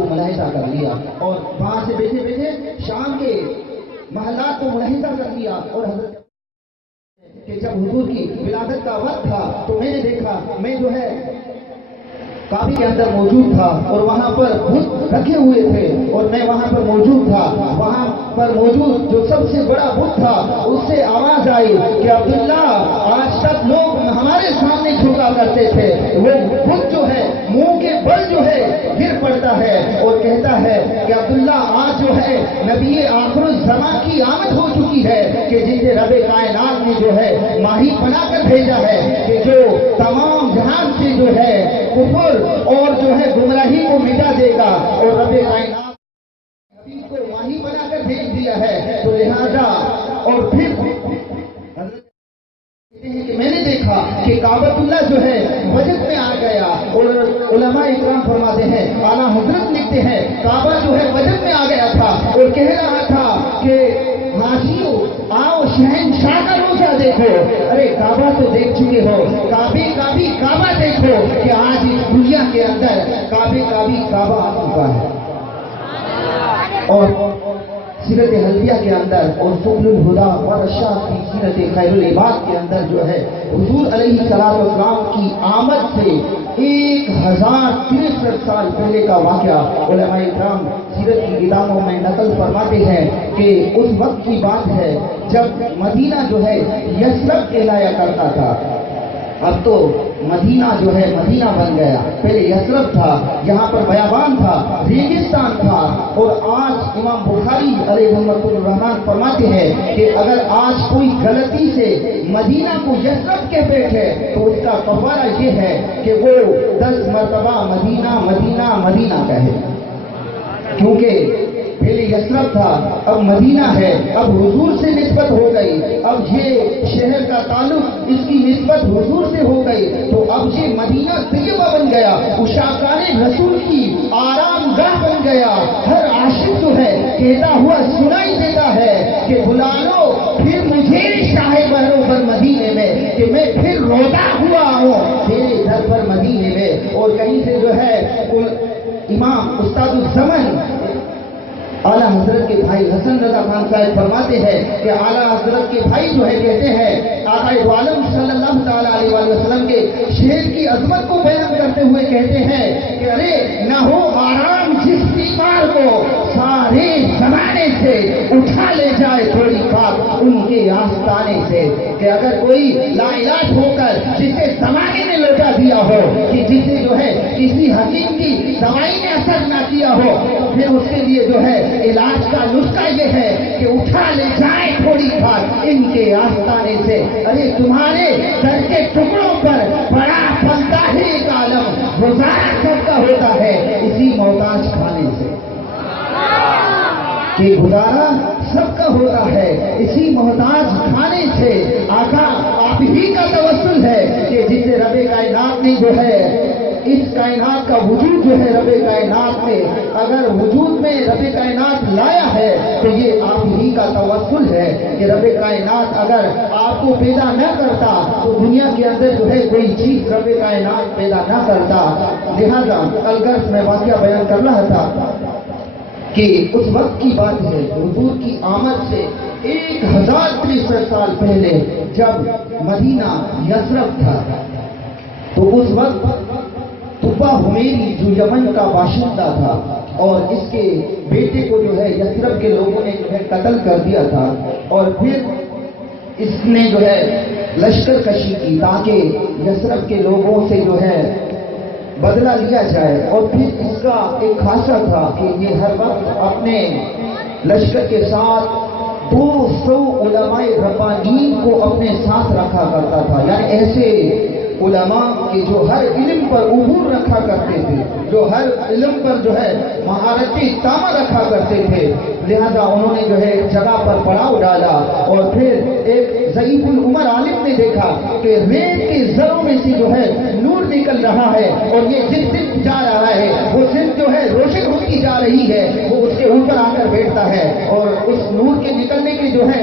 کو ملاحظہ کر لیا اور وہاں سے بیٹھے بیٹھے شام کے محلات کو ملاحظہ کر لیا. اور حضرت کہ جب حضور کی ولادت کا وقت تھا تو میں نے دیکھا میں جو ہے کعبے کے اندر موجود تھا اور وہاں پر بت رکھے ہوئے تھے اور میں وہاں پر موجود تھا. وہاں پر موجود جو سب سے بڑا بت تھا اس سے آواز آئی کہ عبداللہ آج تک لوگ ہمارے سامنے جھکا کرتے تھے, وہ بت جو ہے منہ کے بل جو ہے گر پڑتا ہے اور کہتا ہے کہ عبداللہ آج جو ہے نبی آخر الزمان کی آمد ہو چکی ہے کہ جسے رب کائنات نے جو ہے ماہی بنا کر بھیجا ہے کہ جو تمام جہان سے جو ہے کفر اور جو ہے گمراہی کو مٹا دے گا اور رب کائنات کو ماہی بنا کر بھیج دیا ہے. تو لہذا اور پھر کہ میں نے دیکھا کہ کعبۃ اللہ جو ہے وجد میں آ گیا اور علماء اکرام فرماتے ہیں, اعلیٰ حضرت لکھتے ہیں کعبہ جو ہے وجد میں آ گیا تھا اور کہہ رہا تھا کہ حاجیوں آؤ شہنشاہ کا روزہ دیکھو. ارے کعبہ تو دیکھ چکے ہو, کعبے کا بھی کعبہ دیکھو کہ آج اس دنیا کے اندر کعبے کا بھی کعبہ آ چکا ہے. اور سیرت حلبیہ کے اندر اور سبل الہدا ورشاد کی سیرت خیر العباد کے اندر جو ہے حضور علیہ السلام کی آمد سے 1063 سال پہلے کا واقعہ علماء اکرام سیرت کی کتابوں میں نقل فرماتے ہیں کہ اس وقت کی بات ہے جب مدینہ جو ہے یثرب کہلایا کرتا تھا. اب تو مدینہ جو ہے مدینہ بن گیا. پہلے یثرب تھا, یہاں پر بیابان تھا, ریگستان تھا. اور آج امام بخاری علیہ رحمۃ الرحمن فرماتے ہیں کہ اگر آج کوئی غلطی سے مدینہ کو یثرب کہہ بیٹھے تو اس کا کفارہ یہ ہے کہ وہ 10 مرتبہ مدینہ مدینہ مدینہ کہے, کیونکہ پہلے یثرب تھا اب مدینہ ہے, اب حضور سے نسبت ہو گئی, اب یہ شہر کا تعلق اس کی نسبت حضور سے ہو گئی تو اب یہ مدینہ طیبہ بن گیا, عشاقان رسول کی آرام گاہ بن گیا. ہر عاشق جو ہے کہتا ہوا سنائی دیتا ہے کہ بلا لو پھر مجھے شاہ بہروں پر مدینے میں کہ میں پھر روتا ہوا ہوں تیرے گھر پر مدینے میں. اور کہیں سے جو ہے امام استاد الزمن اعلیٰ حضرت کے بھائی حسن رضا خان صاحب فرماتے ہیں کہ اعلیٰ حضرت کے بھائی جو ہے کہتے ہیں آقا عالم صلی اللہ تعالیٰ علیہ وآلہ وسلم کے شہر کی عظمت کو بیان کرتے ہوئے کہتے ہیں کہ ارے نہ ہو آرام جس بیمار کو سارے زمانے سے اٹھا لے جائے تھوڑی بات ان کے آستانے سے. کہ اگر کوئی لا علاج ہو کر جسے زمانے نے لوٹا دیا ہو کہ جسے جو ہے کسی حکیم کی دوائی نے اثر نہ کیا ہو پھر اس کے لیے جو ہے علاج کا نسخہ یہ ہے کہ اٹھا لے جائے تھوڑی بات ان کے آستانے سے. ارے تمہارے سر کے ٹکڑوں پر بڑا بنتا ہے ایک عالم گزارا سب کا ہوتا ہے اسی محتاج کھانے سے, کہ گزارا سب کا ہوتا ہے اسی محتاج کھانے سے. آقا آپ ہی کا توسل ہے کہ جسے رب کائنات نے جو ہے اس کائنات کا وجود جو ہے رب کائنات میں اگر وجود میں رب کائنات لایا ہے تو یہ آپ ہی کا توسل ہے کہ رب کائنات اگر آپ کو پیدا نہ کرتا تو دنیا کے اندر جو ہے کوئی چیز رب کائنات پیدا نہ کرتا. لہذا الغرض میں واقعہ بیان کر رہا تھا کہ اس وقت کی بات ہے حضور کی آمد سے 1063 سال پہلے جب مدینہ یثرب تھا تو اس وقت طبہ حمیری جو یمن کا باشندہ تھا اور اس کے بیٹے کو جو ہے یثرب کے لوگوں نے جو ہے قتل کر دیا تھا اور پھر اس نے جو ہے لشکر کشی کی تاکہ یثرب کے لوگوں سے جو ہے بدلہ لیا جائے. اور پھر اس کا ایک خاصہ تھا کہ یہ ہر وقت اپنے لشکر کے ساتھ 200 علماء ربانیین کو اپنے ساتھ رکھا کرتا تھا, یعنی ایسے علماء کہ جو ہر علم پر عبور رکھا کرتے تھے, جو ہر علم پر جو ہے مہارتی تامہ رکھا کرتے تھے. لہذا انہوں نے جو ہے جگہ پر پڑاؤ ڈالا اور پھر ایک ضعیف العمر عالم نے دیکھا کہ ریت کے ذروں میں سے جو ہے نور نکل رہا ہے اور یہ جس دن جا رہا ہے وہ صرف جو ہے روشن ہوتی جا رہی ہے, وہ اس کے اوپر آ کر بیٹھتا ہے اور اس نور کے نکلنے کے جو ہے